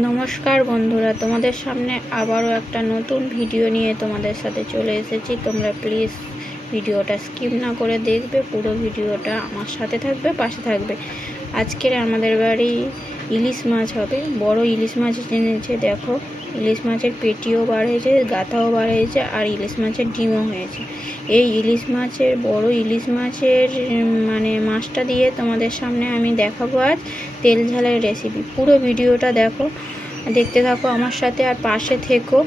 নমস্কার বন্ধুরা, তোমাদের সামনে আবারও একটা নতুন ভিডিও নিয়ে তোমাদের সাথে চলে এসেছি। তোমরা প্লিজ ভিডিওটা স্কিপ না করে দেখবে, পুরো ভিডিওটা আমার সাথে থাকবে, পাশে থাকবে। আজকের আমাদের বাড়ি ইলিশ মাছ হবে। বড় ইলিশ মাছ এনেছে, দেখো। ইলিশ মাছের পেটিও বার হয়েছে, গাথাও বার হয়েছে, আর ইলিশ মাছের ডিমও হয়েছে। এই ইলিশ মাছের, বড় ইলিশ মাছের মানে মাছটা দিয়ে তোমাদের সামনে আমি দেখাবো আজ তেল ঝালের রেসিপি পুরো ভিডিওটা দেখো, দেখতে থাকো আমার সাথে আর পাশে থেকো।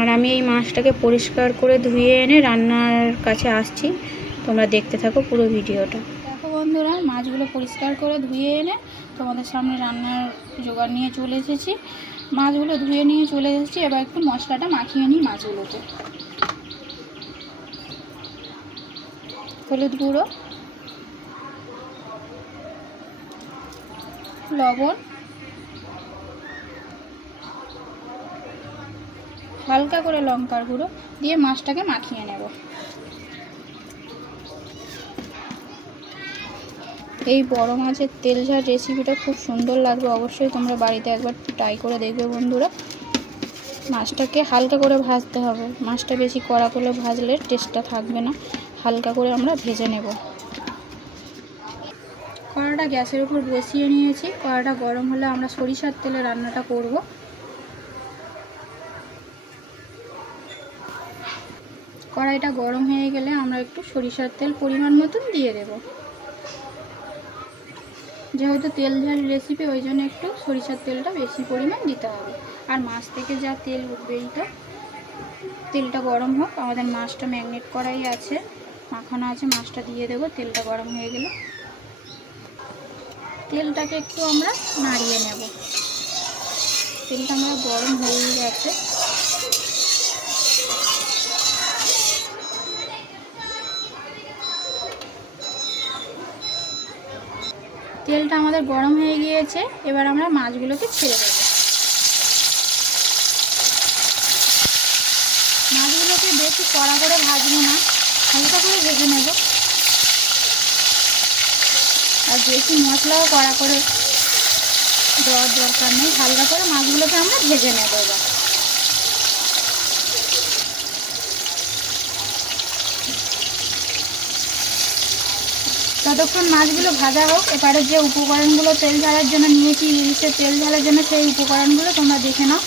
আর আমি এই মাছটাকে পরিষ্কার করে ধুয়ে এনে রান্নার কাছে আসছি। তোমরা দেখতে থাকো পুরো ভিডিওটা। মাছগুলো পরিষ্কার করে ধুয়ে এনে তোমাদের সামনে রান্নার জোগাড় নিয়ে চলে এসেছি। মাছগুলো ধুয়ে নিয়ে চলে এসেছি। এবার একটু মশলাটা মাখিয়ে নিই মাছগুলোতে। হলুদ গুঁড়ো, লবণ, হালকা করে লঙ্কার গুঁড়ো দিয়ে মাছটাকে মাখিয়ে নেব। এই বড় মাছের তেল ঝাল রেসিপিটা খুব সুন্দর লাগবে। অবশ্যই তোমরা বাড়িতে একবার ট্রাই করে দেখবে বন্ধুরা। মাছটাকে হালকা করে ভাজতে হবে। মাছটা বেশি কড়া করে ভাজলে টেস্টটা থাকবে না। হালকা করে আমরা ভেজে নেব। কড়াটা গ্যাসের উপর বসিয়ে নিয়েছি। কড়াটা গরম হলে আমরা সরিষার তেলে রান্নাটা করব। কড়াইটা গরম হয়ে গেলে আমরা একটু সরিষার তেল পরিমাণ মতন দিয়ে দেব। যেহেতু তেল ঝাল রেসিপি ওই জন্য একটু সরিষার তেলটা বেশি পরিমাণ দিতে হবে। আর মাছ থেকে যা তেল উঠবে এইটা, তেলটা গরম হোক। আমাদের মাছটা ম্যাগনেট করাই আছে, মাখানো আছে, মাছটা দিয়ে দেবো, তেলটা গরম হয়ে গেলে। তেলটাকে একটু আমরা নাড়িয়ে নেব। তেলটা আমরা গরম হয়ে গেছে। তেলটা আমাদের গরম হয়ে গিয়েছে, এবার আমরা মাছগুলোকে ছেড়ে দেবো। মাছগুলোকে বেশি কড়া করে ভাজবো না, হালকা করে ভেজে নেব। আর বেশি মশলাও কড়া করে দেওয়ার দরকার নেই, হালকা করে মাছগুলোকে আমরা ভেজে নেব এবার। ততক্ষণ মাছগুলো ভাজা হোক এবারে যে উপকরণগুলো তেল ঝালার জন্য নিয়েছি, ইলিশের তেল ঝালার জন্য সেই উপকরণগুলো তোমরা দেখে নাও।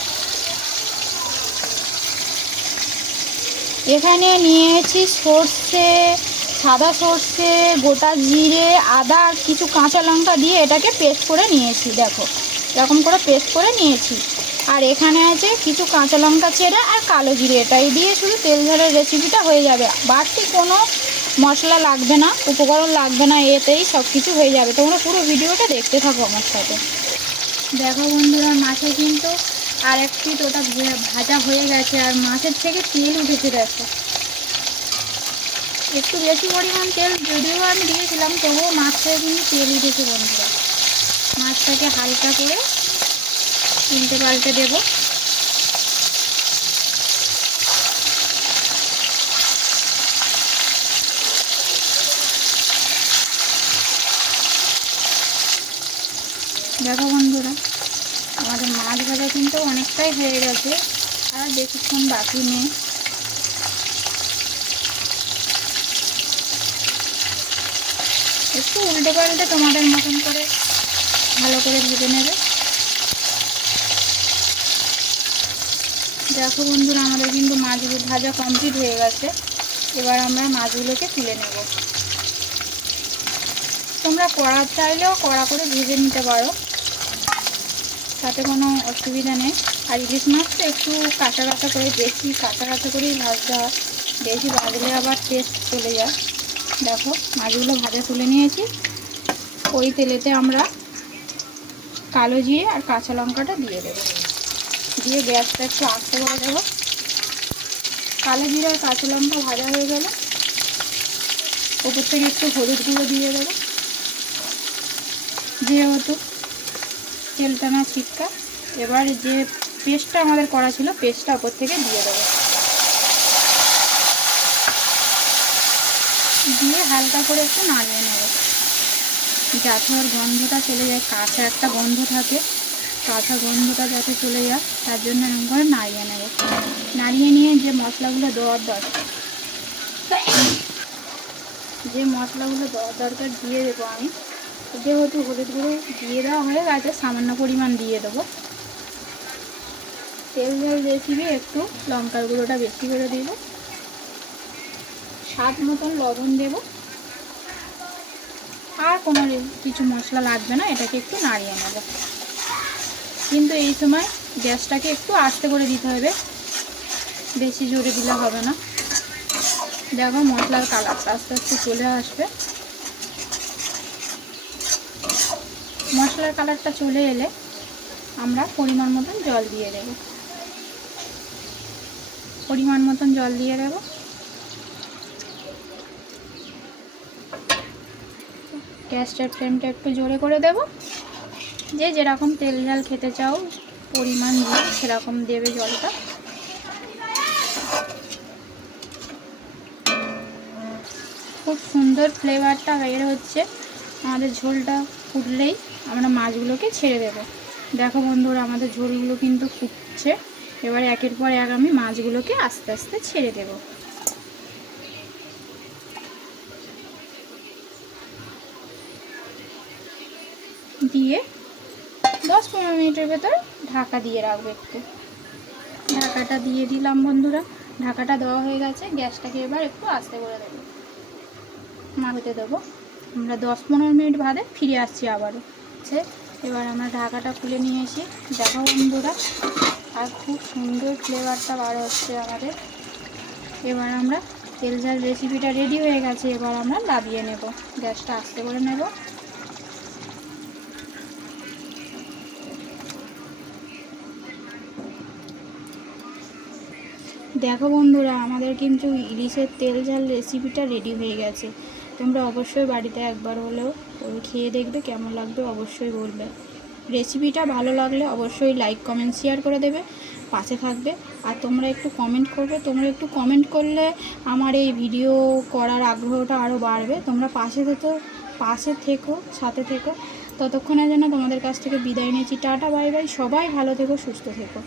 এখানে নিয়েছি সর্ষে, সাদা সর্ষে, গোটা জিরে, আদা, কিছু কাঁচা লঙ্কা দিয়ে এটাকে পেস্ট করে নিয়েছি, দেখো। এরকম করে পেস্ট করে নিয়েছি। আর এখানে আছে কিছু কাঁচা লঙ্কা চেরা আর কালো জিরে, এটাই দিয়ে শুধু তেল ঝালের রেসিপিটা হয়ে যাবে। বাড়তি কোনো মশলা লাগবে না, উপকরণ লাগবে না, এতেই সব কিছু হয়ে যাবে। তোমরা পুরো ভিডিওটা দেখতে থাকো আমার সাথে। দেখো বন্ধুরা, মাছে কিন্তু আর এক পিট ওটা ভাজা হয়ে গেছে, আর মাছের থেকে তেল উঠেছে গেছে একটু বেশি পরিমাণ তেল, যদিও আমি দিয়েছিলাম, তবুও মাছ থেকে কিন্তু তেল উঠেছে বন্ধুরা। মাছটাকে হালকা করে উল্টে পাল্টে দেবো দেখো বন্ধুরা আমাদের কিন্তু অনেকটাই হয়ে গেছে। আর বেশিক্ষণ বাকি নেই। একটু উল্টে পাল্টে তোমাদের মতন করে ভালো করে ভেজে নেবে। দেখো বন্ধুরা, আমাদের কিন্তু মাছগুলো ভাজা কমপ্লিট হয়ে গেছে। এবার আমরা মাছগুলোকে তুলে নেব। তোমরা কড়া চাইলেও কড়া করে ভেজে নিতে পারো। তাতে কোনো অসুবিধা নেই। আর ইলিশ মাছ তো একটু কাঁচা কাঁচা করে, বেশি কাঁচা কাঁচা করেই ভাজতে হয়। বেশি ভাজলে আবার টেস্ট চলে যায়। দেখো, মাছগুলো ভাজা তুলে নিয়েছি। ওই তেলেতে আমরা কালো জিরে আর কাঁচা লঙ্কাটা দিয়ে দেবো। দিয়ে গ্যাসটা একটু আস্তে করে দেবো। কালো জিরে আর কাঁচা লঙ্কা ভাজা হয়ে গেলে ওপর থেকে একটু হলুদ গুঁড়ো দিয়ে দেবো। যেহেতু তেলটা না ছিটকা। এবার যে পেস্টটা আমাদের করা ছিল, পেস্টটা ওপর থেকে দিয়ে দেবো। দিয়ে হালকা করে একটু নাড়িয়ে নেব। যাতে ওর গন্ধটা চলে যায়, কাঁচা একটা গন্ধ থাকে। কাঁচা গন্ধটা যাতে চলে যায়, তার জন্য এরকম করে নাড়িয়ে নেব। নাড়িয়ে নিয়ে যে মশলাগুলো দেওয়ার দরকার, যে মশলাগুলো দেওয়ার দরকার, দিয়ে দেবো আমি। যেহেতু হলুদ গুঁড়ো দিয়ে দেওয়া হয়ে গেছে, সামান্য পরিমাণ দিয়ে দেবো। তেল ঝাল রেসিপি একটু লঙ্কার গুঁড়োটা বেশি করে দেবো। স্বাদ মতন লবণ দেব। আর কোনো কিছু মশলা লাগবে না, এটাকে একটু নাড়িয়ে নেব। কিন্তু এই সময় গ্যাসটাকে একটু আস্তে করে দিতে হবে। বেশি জোরে দিলে হবে না। দেখো মশলার কালারটা আস্তে আস্তে চলে আসবে। মশলার কালারটা চলে এলে আমরা পরিমাণ মতন জল দিয়ে দেব। পরিমাণ মতন জল দিয়ে দেব। গ্যাসটার ফ্লেমটা একটু জোরে করে দেব। যে যেরকম তেল ঝাল খেতে চাও, পরিমাণ দিয়ে সেরকম দেবে জলটা। খুব সুন্দর ফ্লেভারটা বের হচ্ছে। আমাদের ঝোলটা ফুটলেই আমরা মাছগুলোকে ছেড়ে দেব। দেখো বন্ধুরা, আমাদের ঝোলগুলো কিন্তু ফুটছে। এবার একের পর এক আমি মাছগুলোকে আস্তে আস্তে ছেড়ে দেব। দিয়ে দশ পনেরো মিনিটের ভেতর ঢাকা দিয়ে রাখব একটু। ঢাকাটা দিয়ে দিলাম বন্ধুরা। ঢাকাটা দেওয়া হয়ে গেছে। গ্যাসটাকে এবার একটু আস্তে করে দেবো। মাখতে দেবো। আমরা দশ পনেরো মিনিট বাদে ফিরে আসছি আবারও। সে এবার আমরা ঢাকাটা খুলে নিয়ে এসি দেখো বন্ধুরা, আর খুব সুন্দর ফ্লেভারটা বার হচ্ছে আমাদের। এবার আমরা তেল ঝাল রেসিপিটা রেডি হয়ে গেছে, এবার আমরা লাভিয়ে নেব। গ্যাসটা আস্তে করে নেব। দেখো বন্ধুরা, আমাদের কিন্তু ইলিশের তেল ঝাল রেসিপিটা রেডি হয়ে গেছে। তোমরা অবশ্যই বাড়িতে একবার হলেও তবে খেয়ে দেখবে কেমন লাগবে, অবশ্যই বলবে। রেসিপিটা ভালো লাগলে অবশ্যই লাইক কমেন্ট শেয়ার করে দেবে, পাশে থাকবে। আর তোমরা একটু কমেন্ট করবে, তোমরা একটু কমেন্ট করলে আমার এই ভিডিও করার আগ্রহটা আরও বাড়বে। তোমরা পাশে থেকো পাশে থেকো, সাথে থেকো। ততক্ষণে যেন তোমাদের কাছ থেকে বিদায় নিয়েছি টাটা বাই বাই সবাই ভালো থেকো, সুস্থ থেকো।